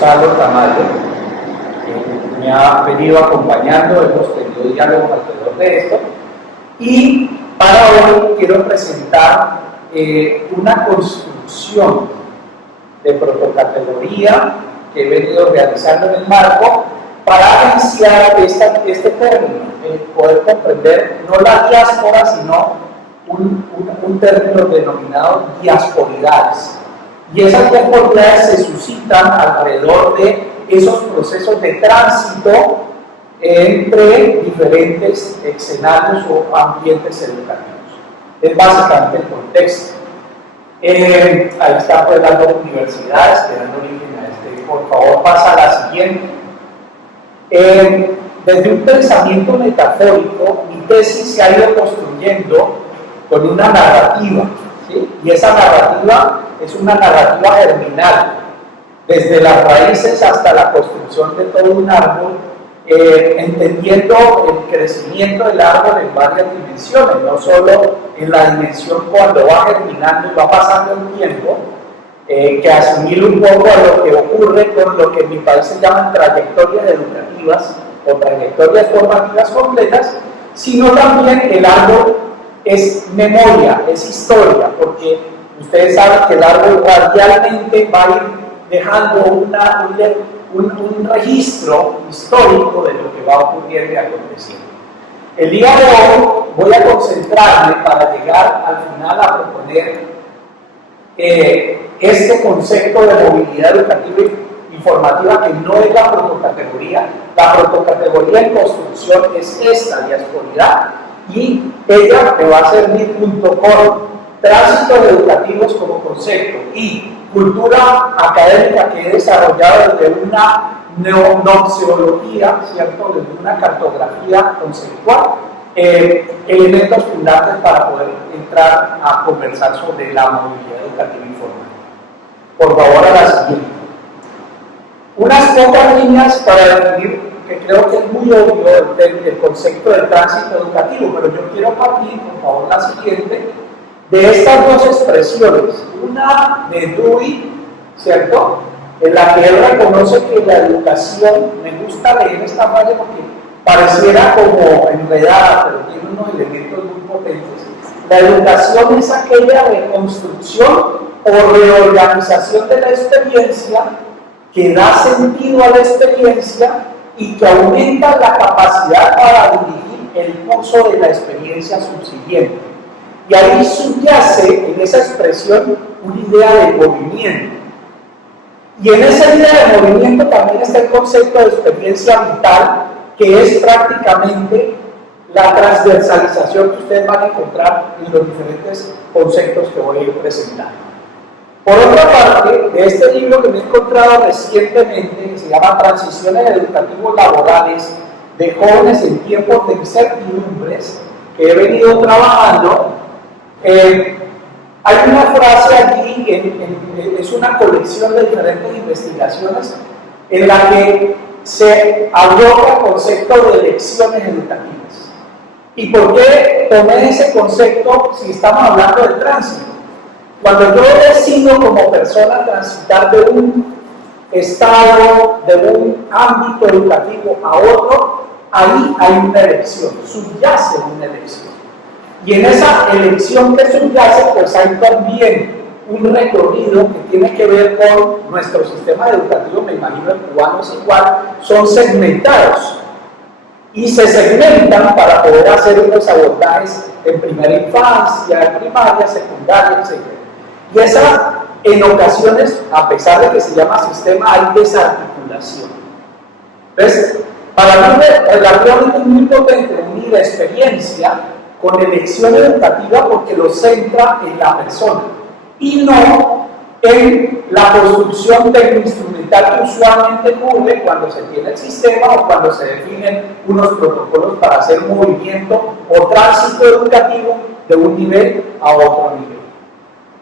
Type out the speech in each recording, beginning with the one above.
Gonzalo Tamayo, que me ha venido acompañando, hemos tenido diálogos alrededor de esto, y para hoy quiero presentar una construcción de protocategoría que he venido realizando en el marco para iniciar este término, poder comprender no la diáspora, sino un término denominado diasporidades. Y esas diasporidades se suscitan alrededor de esos procesos de tránsito entre diferentes escenarios o ambientes educativos. Es básicamente el contexto. Ahí están pues las dos universidades que dan origen a este. Por favor, pasa a la siguiente. Desde un pensamiento metafórico, mi tesis se ha ido construyendo con una narrativa, ¿sí? Y esa narrativa es una narrativa germinal, desde las raíces hasta la construcción de todo un árbol, entendiendo el crecimiento del árbol en varias dimensiones, no solo en la dimensión cuando va germinando y va pasando el tiempo, que asimila un poco a lo que ocurre con lo que en mi país se llaman trayectorias educativas o trayectorias formativas completas, sino también el árbol es memoria, es historia, porque ustedes saben que el árbol radialmente va a ir dejando un registro histórico de lo que va ocurriendo y aconteciendo. El día de hoy voy a concentrarme para llegar al final a proponer este concepto de movilidad educativa y formativa, que no es la protocategoría. La protocategoría en construcción es esta diasporidad, y ella me va a servir junto con tránsitos educativos como concepto y cultura académica que he desarrollado desde una noxeología, ¿cierto? Desde una cartografía conceptual, elementos fundantes para poder entrar a conversar sobre la movilidad educativa y formativa. Por favor, a la siguiente. Unas pocas líneas para definir, que creo que es muy obvio, el concepto de tránsito educativo, pero yo quiero partir, por favor, la siguiente, de estas dos expresiones. Una de Dewey, ¿cierto?, en la que él reconoce que la educación, me gusta leer esta frase porque pareciera como enredada, pero tiene unos elementos muy potentes. La educación es aquella reconstrucción o reorganización de la experiencia que da sentido a la experiencia y que aumenta la capacidad para dirigir el curso de la experiencia subsiguiente. Y ahí subyace en esa expresión una idea de movimiento. Y en esa idea de movimiento también está el concepto de experiencia vital, que es prácticamente la transversalización que ustedes van a encontrar en los diferentes conceptos que voy a ir presentando. Por otra parte, de este libro que me he encontrado recientemente, que se llama Transiciones educativos laborales de jóvenes en tiempos de incertidumbres, que he venido trabajando, hay una frase allí, es una colección de diferentes investigaciones en la que se aborda el concepto de lecciones educativas. ¿Y por qué tomé ese concepto si estamos hablando de tránsito? Cuando yo decido como persona transitar de un estado, de un ámbito educativo a otro, ahí hay una elección, subyace una elección. Y en esa elección que subyace, pues hay también un recorrido que tiene que ver con nuestro sistema educativo, me imagino el cubano es igual, son segmentados. Y se segmentan para poder hacer unos abordajes en primera infancia, en primaria, secundaria, etc. Y esa, en ocasiones, a pesar de que se llama sistema, hay desarticulación. Entonces, para mí es relativamente muy potente unir experiencia con elección educativa porque lo centra en la persona y no en la construcción tecnoinstrumental que usualmente ocurre cuando se tiene el sistema o cuando se definen unos protocolos para hacer movimiento o tránsito educativo de un nivel a otro nivel.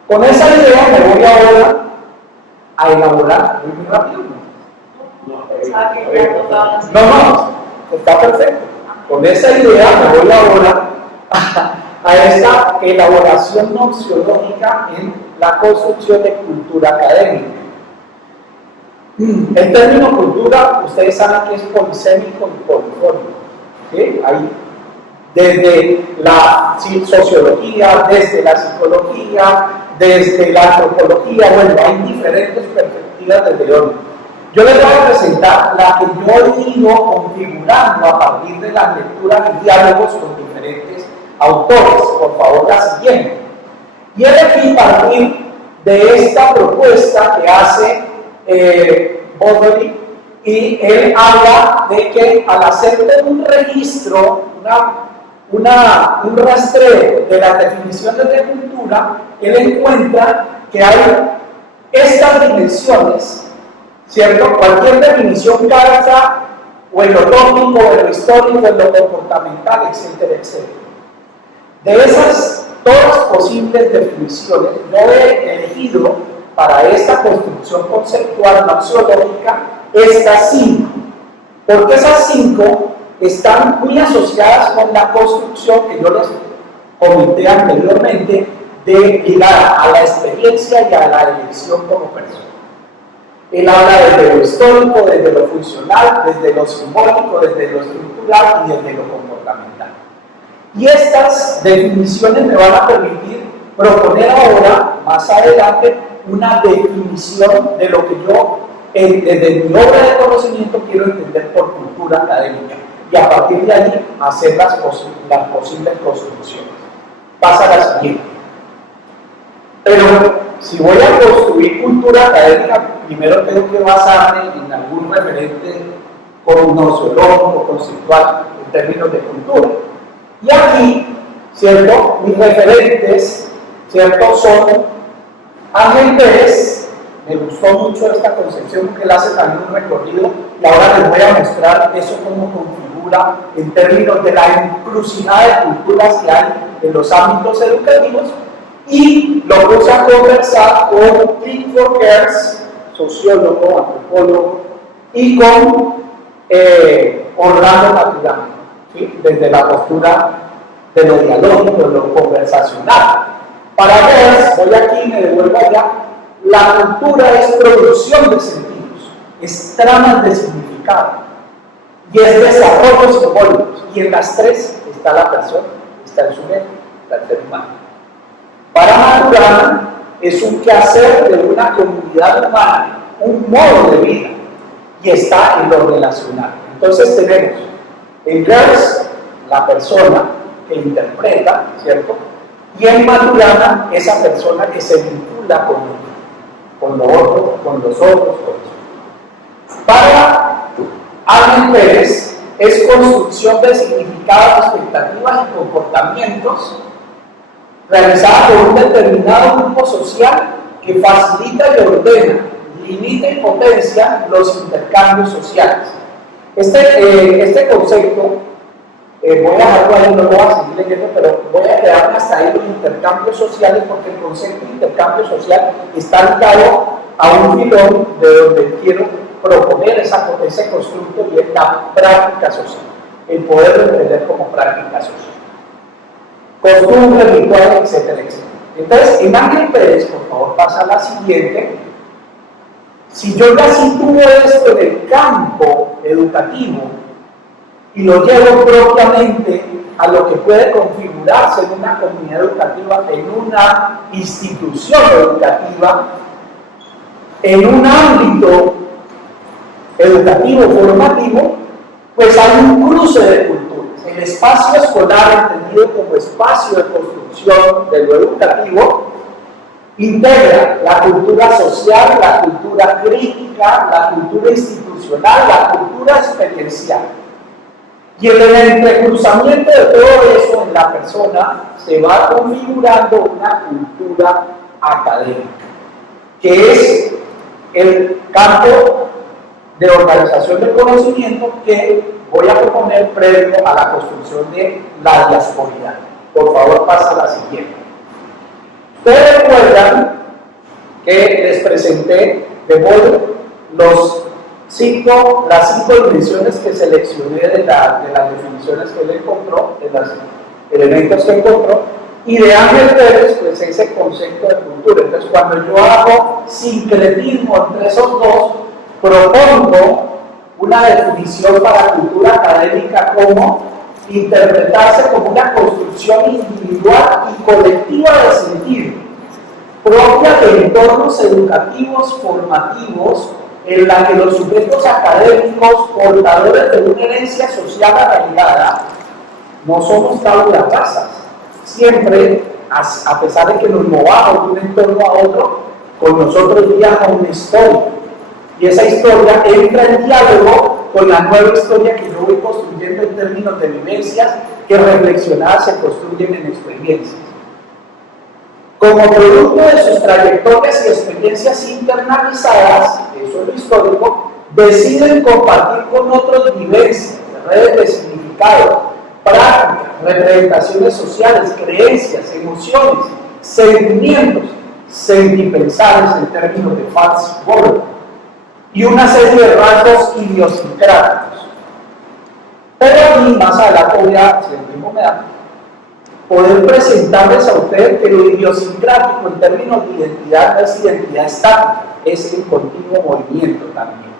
Con esa idea me voy ahora a elaborar muy rápido. No, está perfecto. Con esa idea me voy ahora a esta elaboración noxiológica en la construcción de cultura académica. El término cultura, ustedes saben que es polisémico y polifónico. ¿Sí? Hay desde la sociología, desde la psicología, desde la antropología, bueno, hay diferentes perspectivas desde hoy. Yo les voy a presentar la que yo he ido configurando a partir de las lecturas y diálogos con diferentes autores. Por favor, la siguiente. Y elegí partir de esta propuesta que hace Baldry, y él habla de que al hacer un registro, un rastreo de las definiciones de cultura, él encuentra que hay estas dimensiones, ¿cierto? Cualquier definición calza o en lo tópico, o en lo histórico, en lo comportamental, etcétera, etcétera. De esas todas posibles definiciones, yo he elegido para esta construcción conceptual axiológica estas 5, porque esas 5 están muy asociadas con la construcción que yo les comenté anteriormente de llegar a la experiencia y a la elección como persona. Él habla desde lo histórico, desde lo funcional, desde lo simbólico, desde lo estructural y desde lo comportamental. Y estas definiciones me van a permitir proponer ahora, más adelante, una definición de lo que yo, desde mi obra de conocimiento, quiero entender por cultura académica. Y a partir de allí, hacer las posibles construcciones. Pasa a la siguiente. Pero si voy a construir cultura académica, primero tengo que basarme en algún referente cognosciológico, conceptual, en términos de cultura. Y aquí, ¿cierto? Mis referentes, ¿cierto? Son Ángel Pérez. Me gustó mucho esta concepción porque él hace también un recorrido y ahora les voy a mostrar eso cómo configura en términos de la encrucijada de culturas que hay en los ámbitos educativos, y lo puse a conversar con Clifford Geertz, sociólogo, antropólogo, y con Orlando Maturana, ¿sí? Desde la postura de lo dialógico, de lo conversacional. Para Geertz, voy aquí y me devuelvo allá, la cultura es producción de sentidos, es tramas de significado y es desarrollo simbólico, y en las 3 está la persona, está el sujeto, está el ser humano. Para Maturana es un quehacer de una comunidad humana, un modo de vida, y está en lo relacional. Entonces tenemos en Geertz la persona que interpreta, ¿cierto? Y en Maturana esa persona que se vincula con lo otro, con los otros, con eso. Para Ángel Pérez es construcción de significados, expectativas y comportamientos realizada por un determinado grupo social que facilita y ordena, limita y potencia los intercambios sociales. Este concepto, voy a dejarlo ahí, no lo voy a seguir leyendo, pero voy a quedarme hasta ahí los intercambios sociales, porque el concepto de intercambio social está ligado a un filón de donde quiero proponer ese constructo, y es la práctica social, el poder entender como práctica social. Costumbres, rituales, etcétera, etcétera. Entonces, en Ángel Pérez, por favor, pasa a la siguiente. Si yo ya sitúo esto en el campo educativo y lo llevo propiamente a lo que puede configurarse en una comunidad educativa, en una institución educativa, en un ámbito educativo formativo, pues hay un cruce de culturas. El espacio escolar, entendido como espacio de construcción de lo educativo, integra la cultura social, la cultura crítica, la cultura institucional, la cultura experiencial. Y en el entrecruzamiento de todo eso en la persona se va configurando una cultura académica, que es el campo de organización del conocimiento que voy a proponer previo a la construcción de la diasporidad. Por favor, pasa a la siguiente. Ustedes recuerdan que les presenté de modo las 5 dimensiones que seleccioné de las definiciones que él encontró, de los elementos que encontró, y de Ángel Pérez, pues ese concepto de cultura. Entonces, cuando yo hago sincretismo entre esos dos, propongo una definición para cultura académica como interpretarse como una construcción individual y colectiva de sentido, propia de entornos educativos formativos en la que los sujetos académicos, portadores de una herencia social arraigada, no somos tabula rasas. Siempre, a pesar de que nos movamos de un entorno a otro, con nosotros viaja una historia. Y esa historia entra en diálogo con la nueva historia que yo voy construyendo en términos de vivencias que reflexionadas se construyen en experiencias. Como producto de sus trayectorias y experiencias internalizadas, eso es lo histórico, deciden compartir con otros vivencias, redes de significado, prácticas, representaciones sociales, creencias, emociones, sentimientos, sentipensables en términos de Foucault, y una serie de rasgos idiosincráticos. Pero a mí, más adelante voy a, si el tiempo me da, poder presentarles a ustedes que lo idiosincrático en términos de identidad no es identidad estática, es el continuo movimiento también.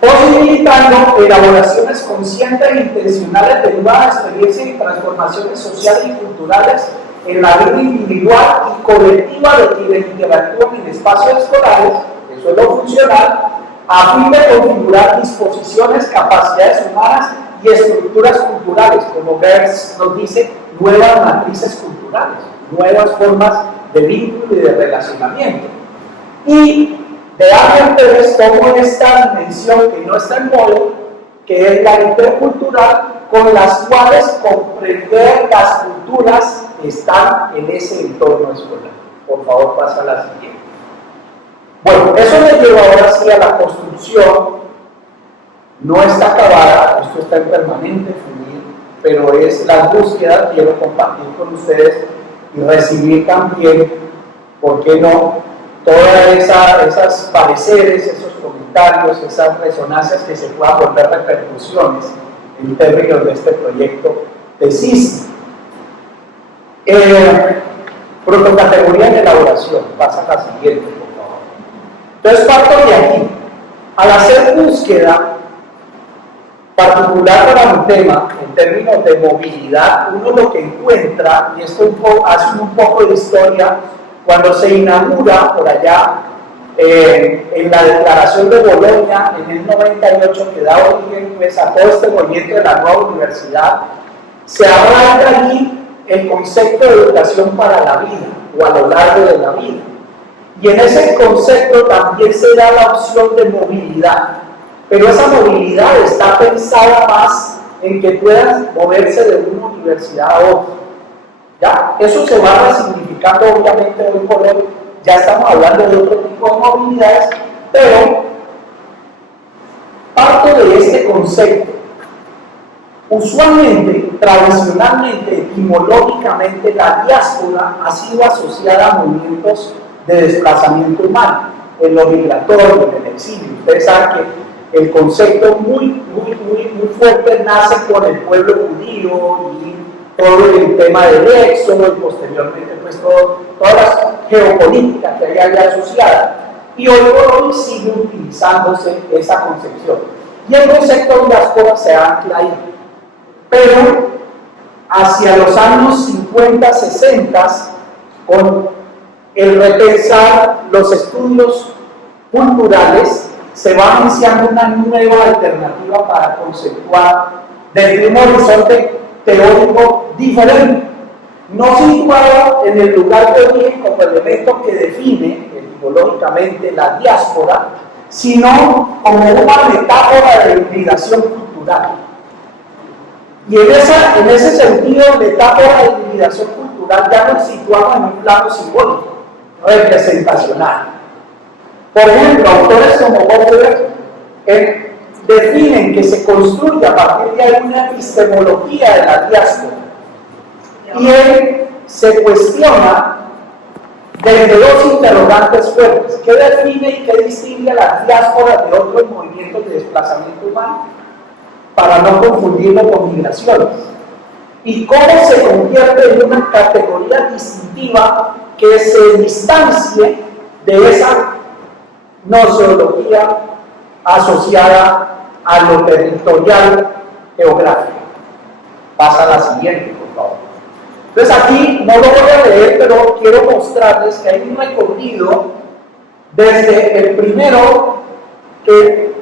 Posibilitando elaboraciones conscientes e intencionales de nuevas experiencias y transformaciones sociales y culturales en la vida individual y colectiva de quienes interactúan en espacios escolares, eso es lo funcional, a fin de configurar disposiciones, capacidades humanas y estructuras culturales, como Gertz nos dice, nuevas matrices culturales, nuevas formas de vínculo y de relacionamiento. Y vean ustedes cómo esta dimensión que no está en modo, que es la intercultural, con las cuales comprender las culturas que están en ese entorno escolar. Por favor, pasa a la siguiente. Bueno, eso me lleva ahora sí a la construcción. No está acabada, esto está en permanente fluir, pero es la búsqueda, quiero compartir con ustedes y recibir también, ¿por qué no?, todas esas pareceres, esos comentarios, esas resonancias que se puedan volver repercusiones en términos de este proyecto tesístico. Protocategoría de elaboración, pasa a la siguiente, por favor. Entonces parto de aquí. Al hacer búsqueda particular para un tema en términos de movilidad, uno lo que encuentra, y esto hace un poco de historia, cuando se inaugura por allá en la Declaración de Bolonia en el 98, que da origen pues, a todo este movimiento de la nueva universidad, se arranca allí el concepto de educación para la vida o a lo largo de la vida. Y en ese concepto también se da la opción de movilidad, pero esa movilidad está pensada más en que puedan moverse de una universidad a otra. ¿Ya? Eso se va resignificando obviamente hoy por hoy, ya estamos hablando de otro tipo de movilidades, pero parte de este concepto. Usualmente, tradicionalmente, etimológicamente, la diáspora ha sido asociada a movimientos de desplazamiento humano, en lo migratorio, en el exilio. Ustedes saben que el concepto muy fuerte nace con el pueblo judío y todo el tema del éxodo y posteriormente pues todas las geopolíticas que hay allá asociadas. Y hoy por hoy sigue utilizándose esa concepción. Y el concepto de diáspora se ancla ahí. Pero hacia los años 50, 60, con el repensar los estudios culturales, se va iniciando una nueva alternativa para conceptuar desde un horizonte teórico diferente, no situado en el lugar de origen como elemento que define etimológicamente la diáspora, sino como una metáfora de hibridación cultural. Y en ese sentido, metáfora de hibridación cultural ya nos situamos en un plano simbólico, representacional. Por ejemplo, autores como Butler definen que se construye a partir de ahí una epistemología de la diáspora. Y él se cuestiona desde dos interrogantes fuertes: ¿qué define y qué distingue a las diásporas de otros movimientos de desplazamiento humano? Para no confundirlo con migraciones. ¿Y cómo se convierte en una categoría distintiva que se distancie de esa gnoseología asociada a lo territorial geográfico. Pasa a la siguiente, por favor. Entonces aquí no lo voy a leer, pero quiero mostrarles que hay un recorrido desde el primero que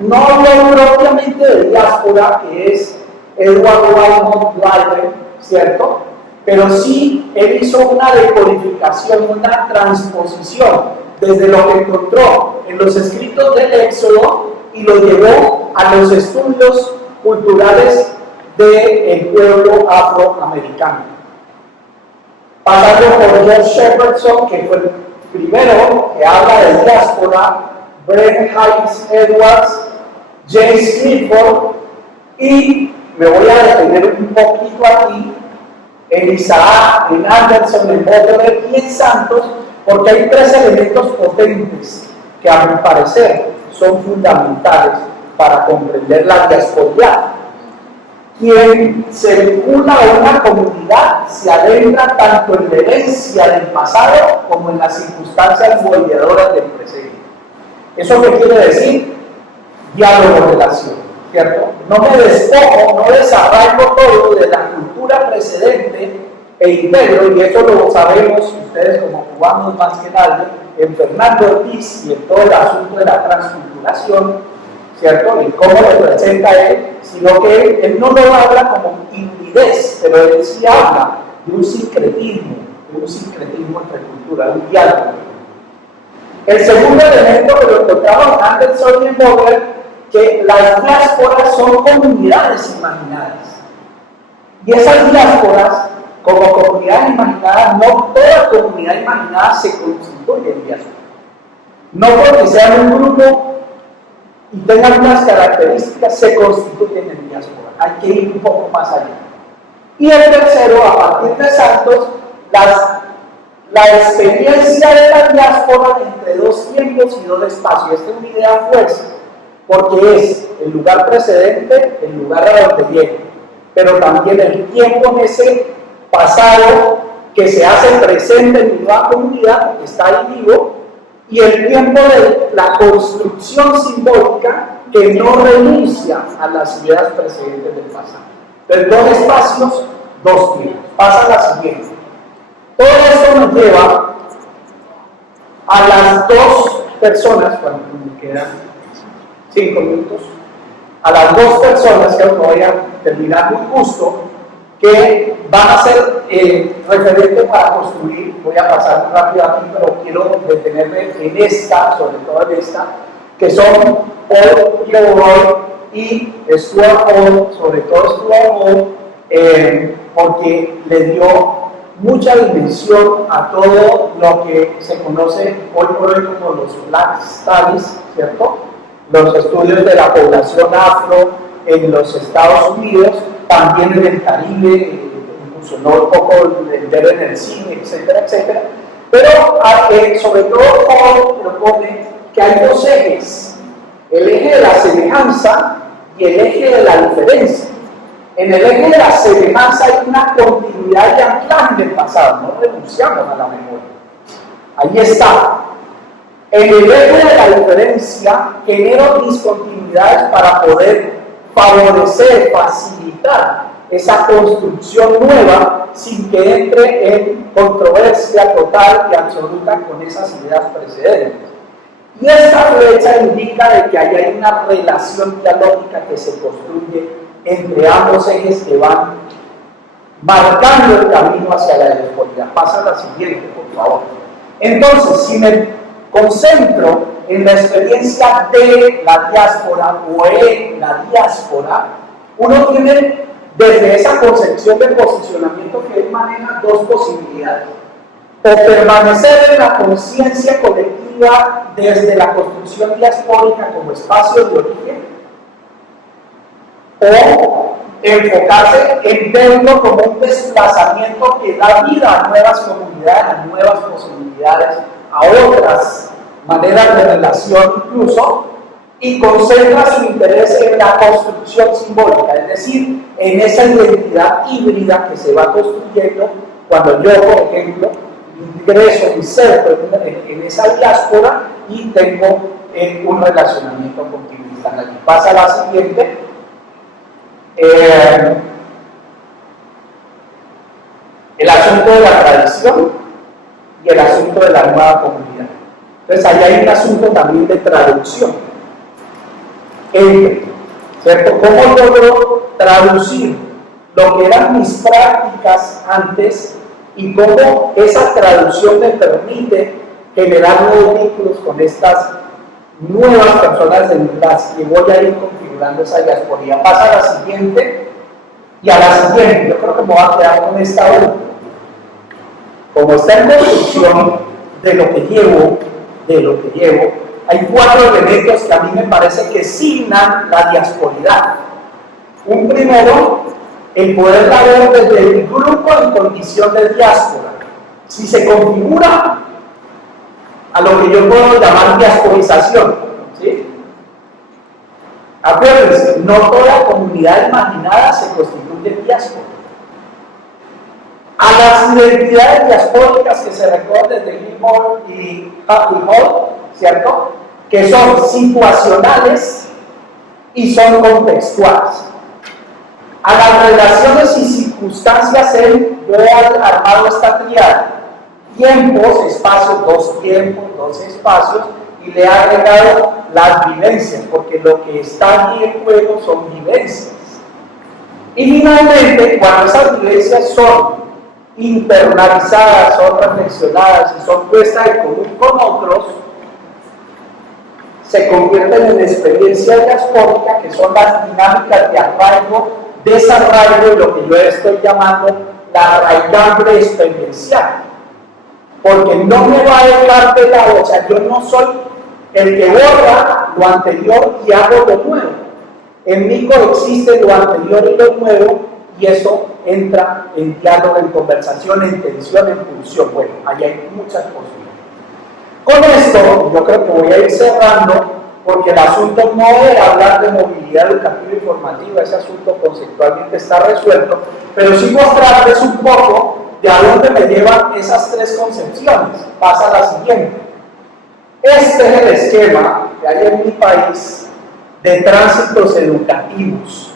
no hablo propiamente de diáspora, que es Edward Raymond Blyden, ¿cierto? Pero sí él hizo una decodificación, una transposición desde lo que encontró en los escritos del Éxodo y lo llevó a los estudios culturales del pueblo afroamericano. Pasando por George Shepherdson, que fue el primero que habla de diáspora, Brent Hayes Edwards, James Clifford, y me voy a detener un poquito aquí en Isaac, en Anderson, en Butler y en Santos, porque hay tres elementos potentes que a mi parecer son fundamentales para comprender la diasporiedad. Quien se vincula a una comunidad se adentra tanto en la herencia del pasado como en las circunstancias moldeadoras del presente. ¿Eso qué quiere decir? Diálogo-relación, ¿cierto? No me despojo, no desarraigo todo de la cultura precedente e integro, y eso lo sabemos ustedes como cubanos más que nadie, en Fernando Ortiz y en todo el asunto de la transculturación, ¿cierto? Y cómo lo presenta él, sino que él no lo habla como hibridez, pero él sí habla de un sincretismo entre culturas, un diálogo. El segundo elemento que lo encontramos en Anderson y en Butler, que las diásporas son comunidades imaginadas. Y esas diásporas, como comunidades imaginadas, no toda comunidad imaginada se constituye en diáspora. No porque sean un grupo y tengan unas características, se constituyen en diáspora. Hay que ir un poco más allá. Y el tercero, a partir de Santos, la experiencia de la diáspora entre dos tiempos y dos espacios. Esta es una idea fuerza, porque es el lugar precedente, el lugar a donde viene, pero también el tiempo en ese pasado que se hace presente en mi nueva comunidad, que está ahí vivo, y el tiempo de la construcción simbólica que no renuncia a las ideas precedentes del pasado. Entonces, dos espacios, dos tiempos. Pasa la siguiente. Todo esto nos lleva a las dos personas, cuando me quedan 5 minutos, a las dos personas que os voy a terminar muy justo, que van a ser referentes para construir. Voy a pasar muy rápido aquí, pero quiero detenerme en esta, sobre todo en esta, que son Paul Gilroy y Stuart Hall, sobre todo Stuart Hall, porque le dio mucha dimensión a todo lo que se conoce hoy por hoy como los Black Studies, ¿cierto? Los estudios de la población afro en los Estados Unidos, también en el Caribe, incursionó un poco el ver en el cine, etcétera, etcétera. Pero sobre todo Paul propone que hay dos ejes, el eje de la semejanza y el eje de la diferencia. En el eje de la semejanza hay una continuidad de anclaje del pasado, no renunciamos a la memoria. Ahí está. En el eje de la diferencia genero discontinuidades para poder favorecer, facilitar esa construcción nueva sin que entre en controversia total y absoluta con esas ideas precedentes. Y esta flecha indica de que ahí hay una relación dialógica que se construye entre ambos ejes que van marcando el camino hacia la diaspora. Pasa a la siguiente, por favor. Entonces, si me concentro en la experiencia de la diáspora o en la diáspora, uno tiene desde esa concepción de posicionamiento que él maneja dos posibilidades: o permanecer en la conciencia colectiva desde la construcción diaspórica como espacio de origen, o enfocarse en verlo como un desplazamiento que da vida a nuevas comunidades, a nuevas posibilidades, a otras maneras de relación incluso, y concentra su interés en la construcción simbólica, es decir, en esa identidad híbrida que se va construyendo cuando yo, por ejemplo, ingreso, inserto en esa diáspora y tengo un relacionamiento continuista. Aquí pasa la siguiente. El asunto de la tradición y el asunto de la nueva comunidad. Entonces, ahí hay un asunto también de traducción. ¿Cierto? ¿Cómo logro traducir lo que eran mis prácticas antes y cómo esa traducción me permite generar nuevos vínculos con estas nuevas personas en las que voy a ir configurando esa diasporía? Pasa a la siguiente y a la siguiente. Yo creo que me voy a quedar con esta última. Como está en construcción de lo que llevo, hay 4 elementos que a mí me parece que signan la diasporidad. Un primero, el poderla ver desde el grupo en condición de diáspora. Si se configura a lo que yo puedo llamar diasporización, ¿sí? Acuérdense, no toda comunidad imaginada se constituye diáspora. A las identidades diaspóricas que se recogen desde Gilmore y Hall, ¿cierto? Que son situacionales y son contextuales. A las relaciones y circunstancias, yo he armado esta triada: tiempos, espacios, 2 tiempos, 2 espacios, y le he agregado las vivencias, porque lo que está aquí en juego son vivencias. Y finalmente, cuando esas vivencias son internalizadas, son reflexionadas y son puestas en común con otros, se convierten en experiencias diaspóricas, que son las dinámicas de arraigo, desarraigo y lo que yo estoy llamando la raigambre experiencial. Porque no me va a dejar de lado, o sea, yo no soy el que borra lo anterior y hago lo nuevo. En mí coexiste lo anterior y lo nuevo, y eso entra en diálogo, en conversación, en tensión, en pulsión. Bueno, ahí hay muchas posibilidades. Con esto, yo creo que voy a ir cerrando, porque el asunto no es hablar de movilidad educativa y formativa, ese asunto conceptualmente está resuelto, pero sí mostrarles un poco de a dónde me llevan esas 3 concepciones. Pasa a la siguiente. Este es el esquema que hay en mi país de tránsitos educativos.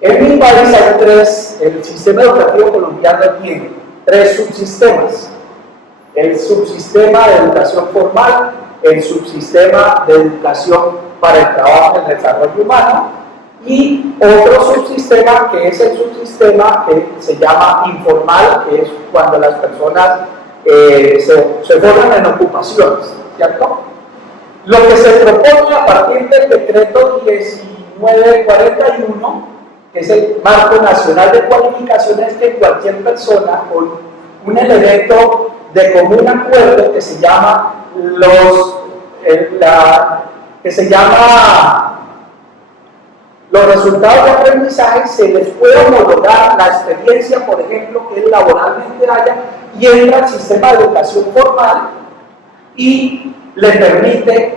En mi país hay 3, el sistema educativo colombiano tiene 3 subsistemas: el subsistema de educación formal, el subsistema de educación para el trabajo y el desarrollo humano, y otro subsistema que es el subsistema que se llama informal, que es cuando las personas se forman en ocupaciones, ¿cierto? Lo que se propone a partir del decreto 1941, que es el marco nacional de cualificaciones, que cualquier persona con un elemento de común acuerdo que se llama los resultados de aprendizaje, se les puede homologar la experiencia, por ejemplo, que él laboralmente haya, y entra al sistema de educación formal y le permite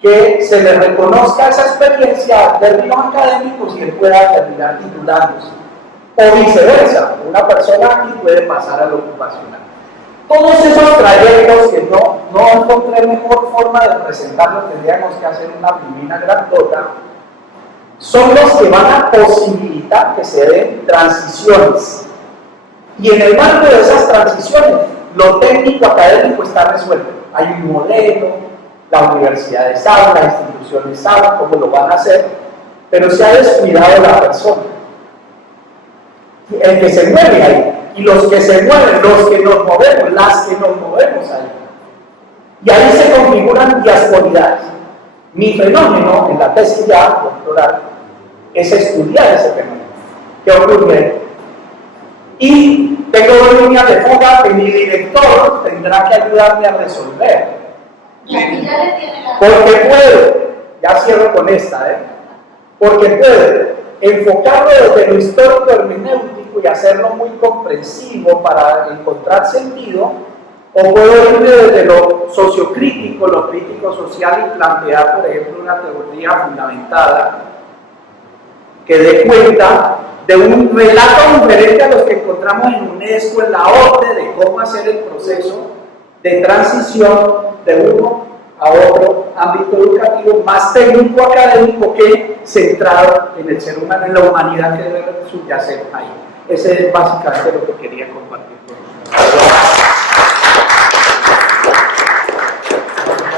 que se le reconozca esa experiencia en términos académicos y él pueda terminar titulándose. O viceversa, una persona aquí puede pasar al ocupacional. Todos esos trayectos que no encontré mejor forma de presentarlo, tendríamos que hacer una primera grandota, son los que van a posibilitar que se den transiciones. Y en el marco de esas transiciones, lo técnico académico está resuelto. Hay un modelo, la universidad sabe, las instituciones saben cómo lo van a hacer, pero se ha descuidado la persona, el que se mueve ahí. Y los que se mueven, los que nos movemos, las que nos movemos ahí. Y ahí se configuran diasporidades. Mi fenómeno, en la tesis ya doctoral, es estudiar ese fenómeno. ¿Qué ocurre? Y tengo 2 líneas de fuga que mi director tendrá que ayudarme a resolver. Porque puede, ya cierro con esta, porque puede enfocarlo desde lo histórico hermenéutico y hacerlo muy comprensivo para encontrar sentido, o puedo irme desde lo sociocrítico, lo crítico social, y plantear, por ejemplo, una teoría fundamentada que dé cuenta de un relato diferente a los que encontramos en UNESCO, en la OCDE, de cómo hacer el proceso de transición de uno a otro ámbito educativo, más técnico-académico que centrado en el ser humano, en la humanidad que debe subyacer ahí. Ese es básicamente lo que quería compartir.